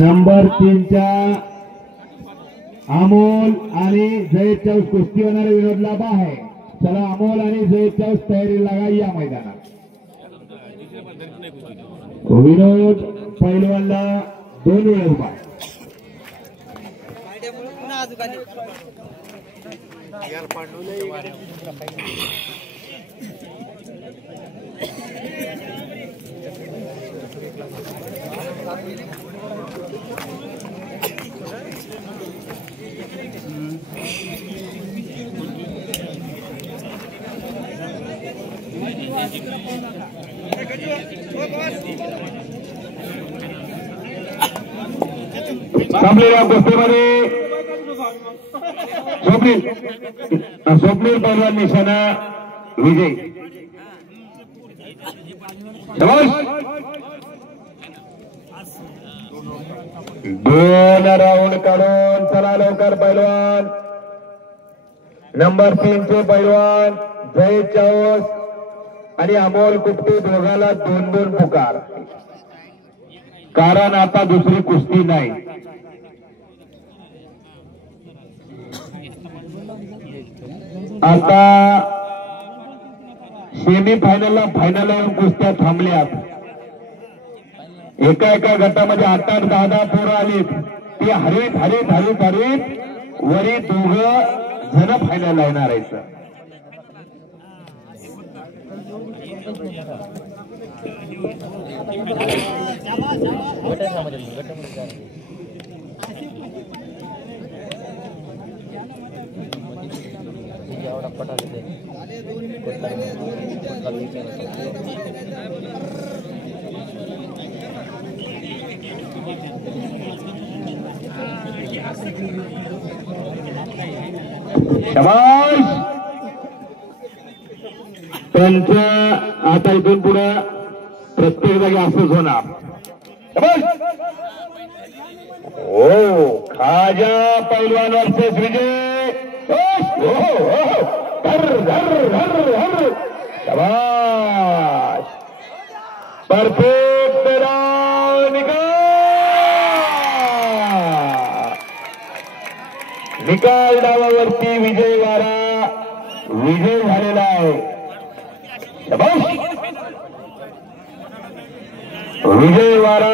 Number 3 च्या अमोल आणि Jayesh chaos कुस्ती होणारे विनोद लाभा आहे। चला अमोल आणि जयेश चौस तयारी लगा या मैदानात। विनोद पैलवानला 2 वेळा उभा संपलेल्या कुस्तीमध्ये स्वप्नील पैलवान निशाणा विजय। दोन राऊंड काढून चला लवकर पैलवान। नंबर 3 चे पैलवान जयेश चौस आणि अमोल कुपटे दोघाला 2-2 पुकार, कारण आता दुसरी कुस्ती नाही। आता सेमी फायनलला फायनल येऊन कुस्त्या थांबल्यात। एका एका गटामध्ये 8-8 10-10 पोरं आलीत। ती हरीत हरीत हरीत हरीत वरी 2 जण फायनल येणार आहेत। शाबाश, त्यांच्या आता इथून पुढे प्रत्येक जागी असंच होणार। ओ खाजा पैलवान वर्सेस विजय। शाबाश, परफेक्ट निकाल डावावरती विजय वारा विजय झालेला आहे। शाबाश, विजय वारा।